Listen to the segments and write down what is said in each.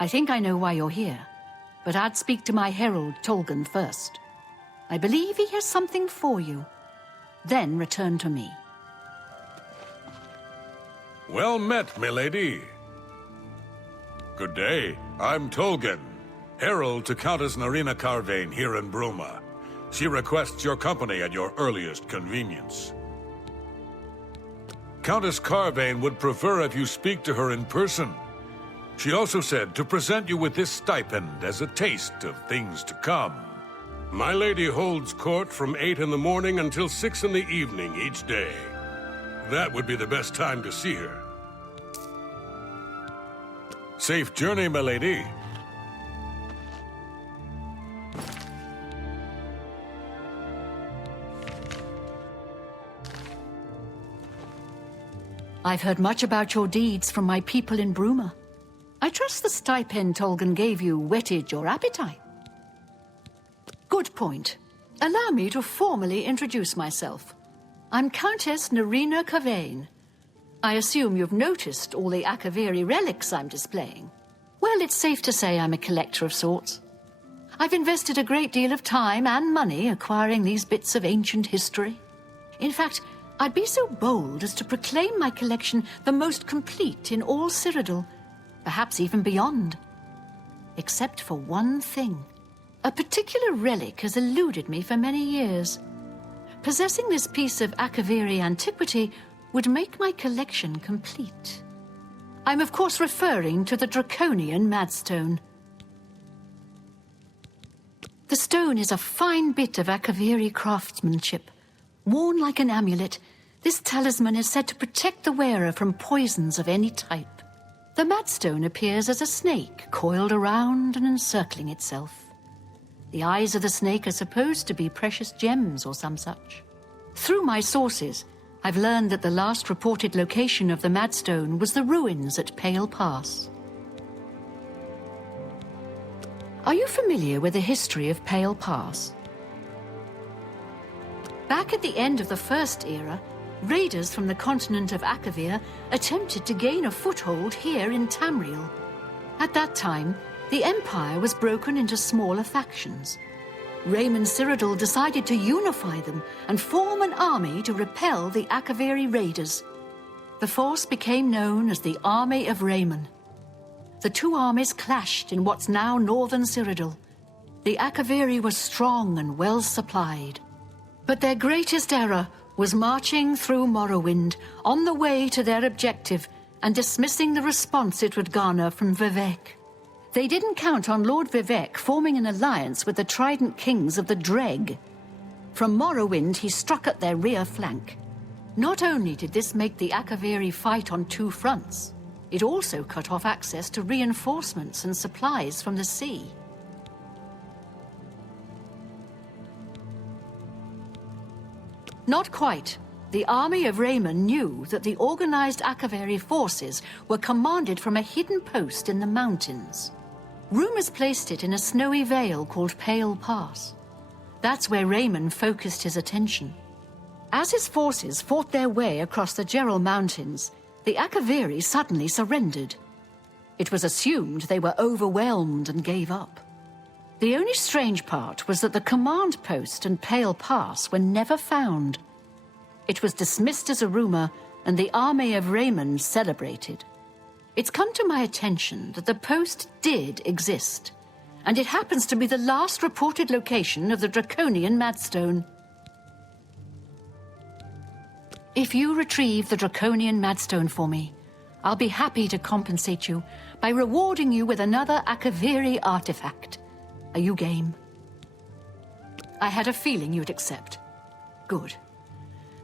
I think I know why you're here, but I'd speak to my herald, Tolgan, first. I believe he has something for you. Then return to me. Well met, milady. Good day. I'm Tolgan, herald to Countess Narina Carvain here in Bruma. She requests your company at your earliest convenience. Countess Carvain would prefer if you speak to her in person. She also said to present you with this stipend as a taste of things to come. My lady holds court from 8 in the morning until 6 in the evening each day. That would be the best time to see her. Safe journey, my lady. I've heard much about your deeds from my people in Bruma. I trust the stipend Tolgan gave you whetted your appetite. Good point. Allow me to formally introduce myself. I'm Countess Narina Carvain. I assume you've noticed all the Akaviri relics I'm displaying. Well, it's safe to say I'm a collector of sorts. I've invested a great deal of time and money acquiring these bits of ancient history. In fact, I'd be so bold as to proclaim my collection the most complete in all Cyrodiil, perhaps even beyond. Except for one thing. A particular relic has eluded me for many years. Possessing this piece of Akaviri antiquity would make my collection complete. I'm of course referring to the Draconian Madstone. The stone is a fine bit of Akaviri craftsmanship. Worn like an amulet, this talisman is said to protect the wearer from poisons of any type. The Madstone appears as a snake coiled around and encircling itself. The eyes of the snake are supposed to be precious gems or some such. Through my sources, I've learned that the last reported location of the Madstone was the ruins at Pale Pass. Are you familiar with the history of Pale Pass? Back at the end of the First Era, raiders from the continent of Akavir attempted to gain a foothold here in Tamriel. At that time, the Empire was broken into smaller factions. Raymond Cyrodiil decided to unify them and form an army to repel the Akaviri raiders. The force became known as the Army of Raymond. The two armies clashed in what's now northern Cyrodiil. The Akaviri were strong and well supplied. But their greatest error was marching through Morrowind on the way to their objective and dismissing the response it would garner from Vivec. They didn't count on Lord Vivec forming an alliance with the Trident Kings of the Dreg. From Morrowind, he struck at their rear flank. Not only did this make the Akaviri fight on two fronts, it also cut off access to reinforcements and supplies from the sea. Not quite. The army of Raymond knew that the organized Akaviri forces were commanded from a hidden post in the mountains. Rumors placed it in a snowy vale called Pale Pass. That's where Raymond focused his attention. As his forces fought their way across the Gerald Mountains, the Akaviri suddenly surrendered. It was assumed they were overwhelmed and gave up. The only strange part was that the command post and Pale Pass were never found. It was dismissed as a rumor, and the army of Raymond celebrated. It's come to my attention that the post did exist, and it happens to be the last reported location of the Draconian Madstone. If you retrieve the Draconian Madstone for me, I'll be happy to compensate you by rewarding you with another Akaviri artifact. Are you game? I had a feeling you'd accept. Good.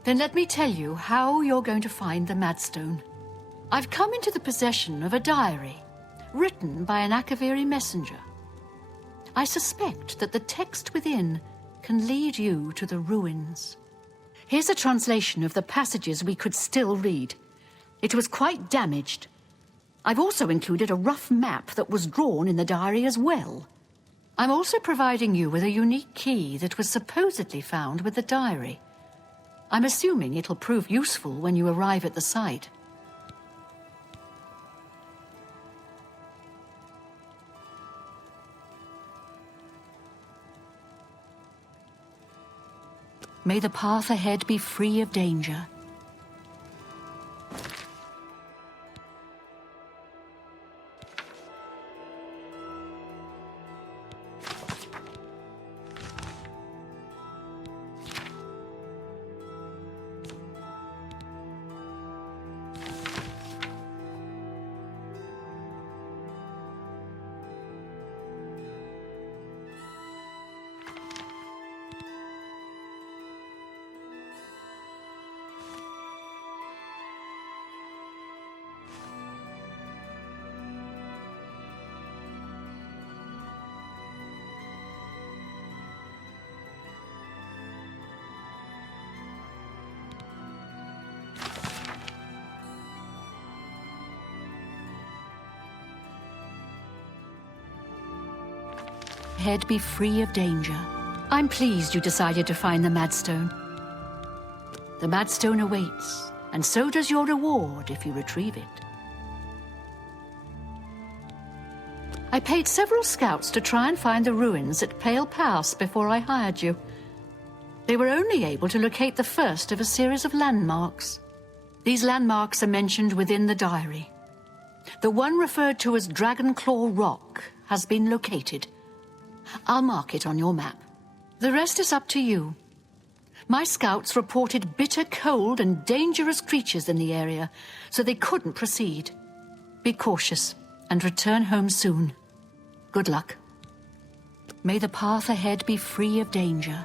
Then let me tell you how you're going to find the Madstone. I've come into the possession of a diary, written by an Akaviri messenger. I suspect that the text within can lead you to the ruins. Here's a translation of the passages we could still read. It was quite damaged. I've also included a rough map that was drawn in the diary as well. I'm also providing you with a unique key that was supposedly found with the diary. I'm assuming it'll prove useful when you arrive at the site. May the path ahead be free of danger. Head be free of danger. I'm pleased you decided to find the Madstone. The Madstone awaits, and so does your reward if you retrieve it. I paid several scouts to try and find the ruins at Pale Pass before I hired you. They were only able to locate the first of a series of landmarks. These landmarks are mentioned within the diary. The one referred to as Dragonclaw Rock has been located. I'll mark it on your map. The rest is up to you. My scouts reported bitter cold and dangerous creatures in the area, so they couldn't proceed. Be cautious and return home soon. Good luck. May the path ahead be free of danger.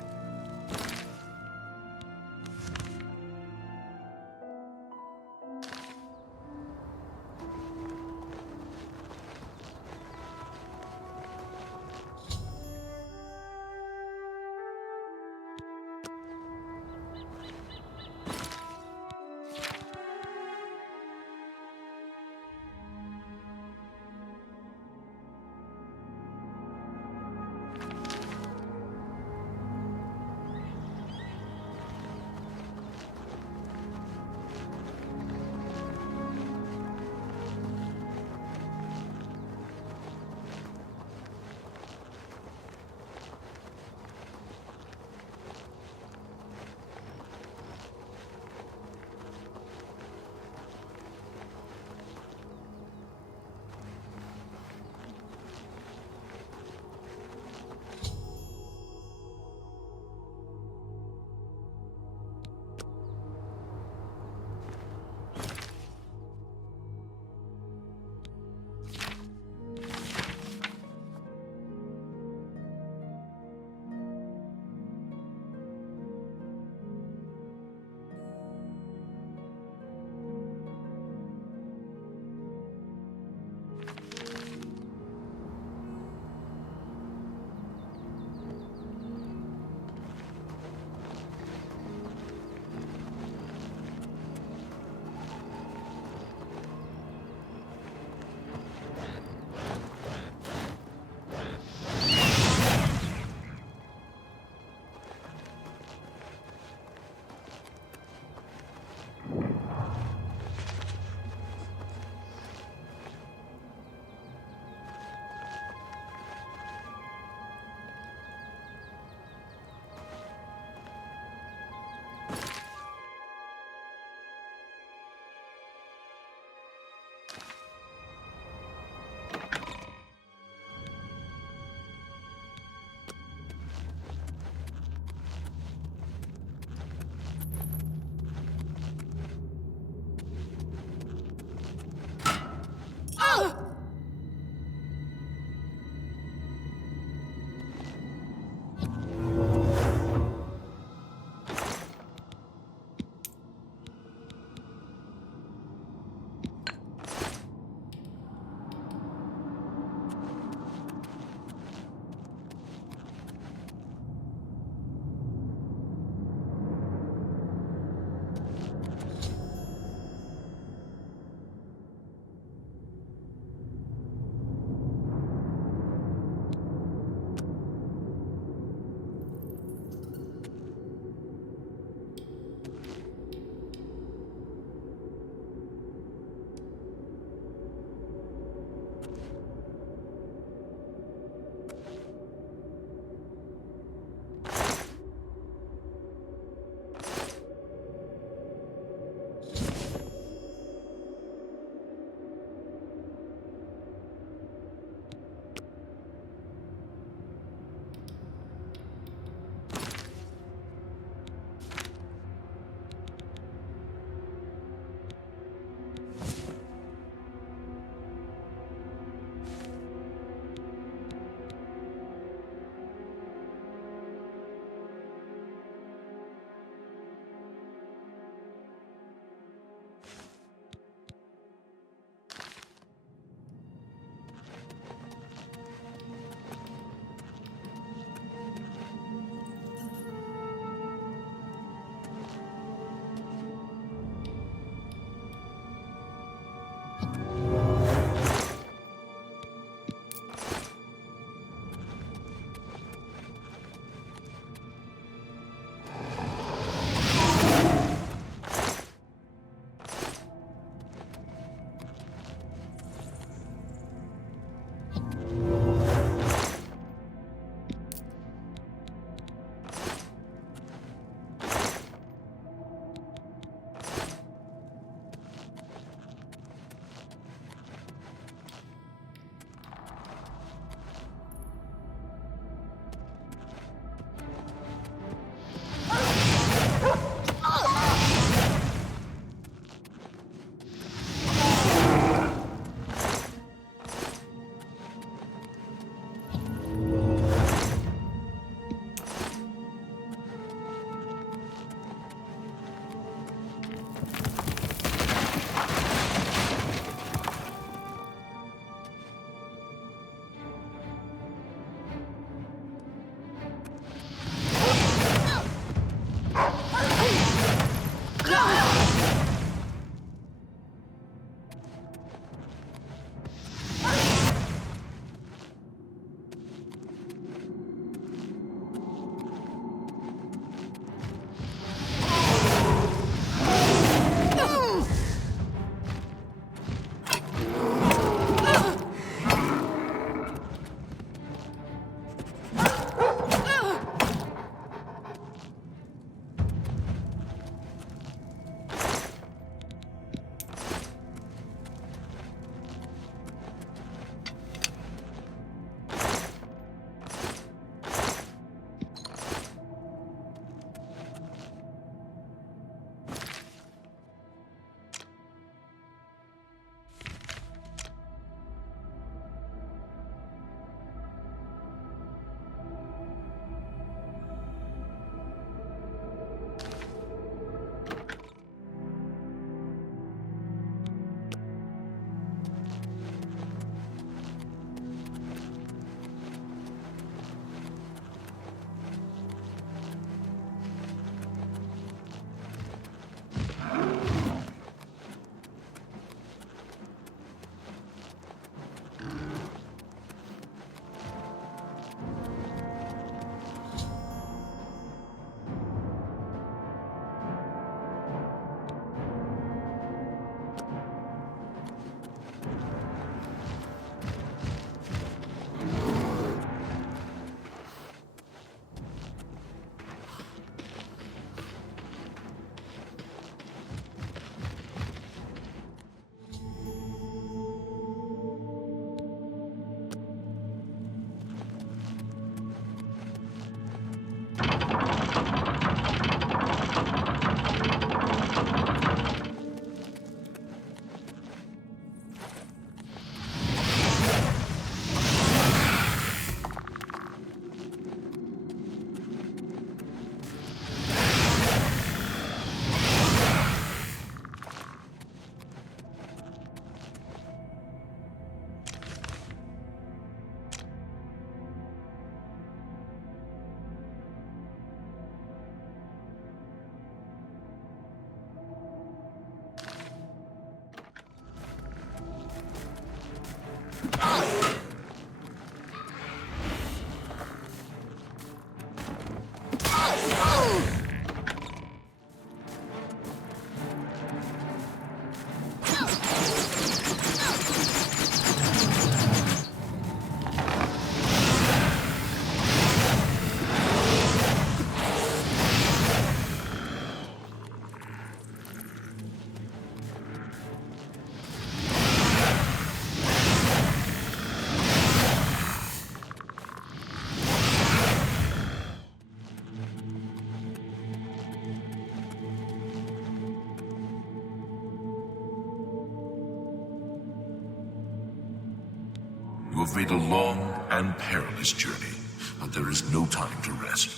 You have made a long and perilous journey, but there is no time to rest.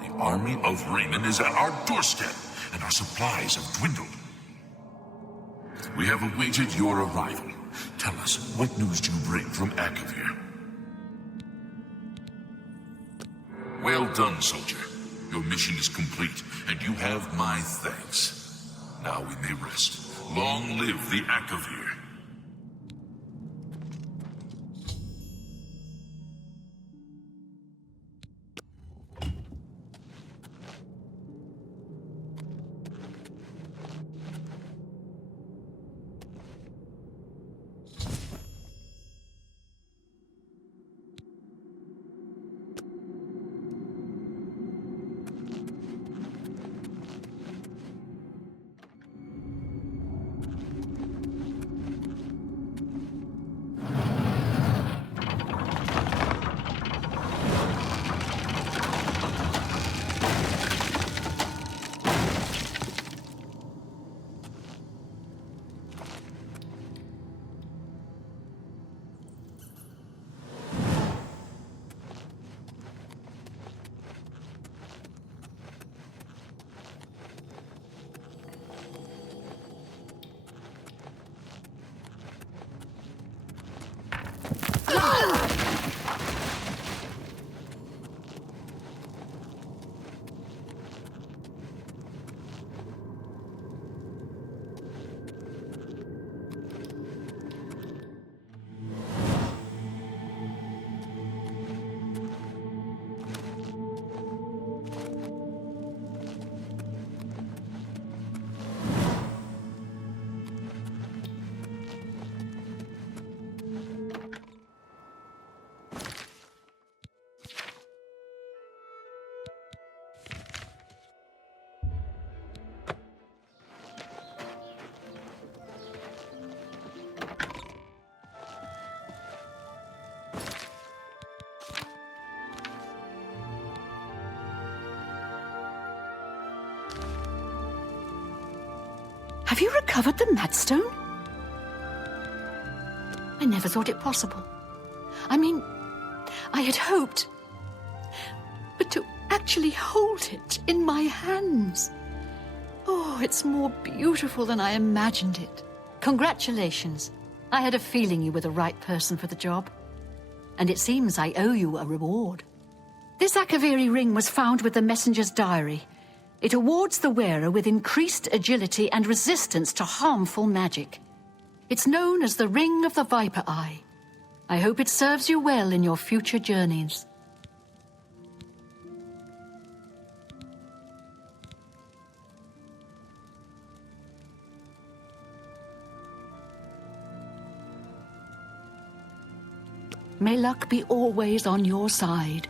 The army of Raymond is at our doorstep, and our supplies have dwindled. We have awaited your arrival. Tell us, what news do you bring from Akavir? Well done, soldier. Your mission is complete, and you have my thanks. Now we may rest. Long live the Akavir. Have you recovered the Madstone? I never thought it possible. I mean, I had hoped. But to actually hold it in my hands. Oh, it's more beautiful than I imagined it. Congratulations. I had a feeling you were the right person for the job. And it seems I owe you a reward. This Akaviri ring was found with the messenger's diary. It awards the wearer with increased agility and resistance to harmful magic. It's known as the Ring of the Vipereye. I hope it serves you well in your future journeys. May luck be always on your side.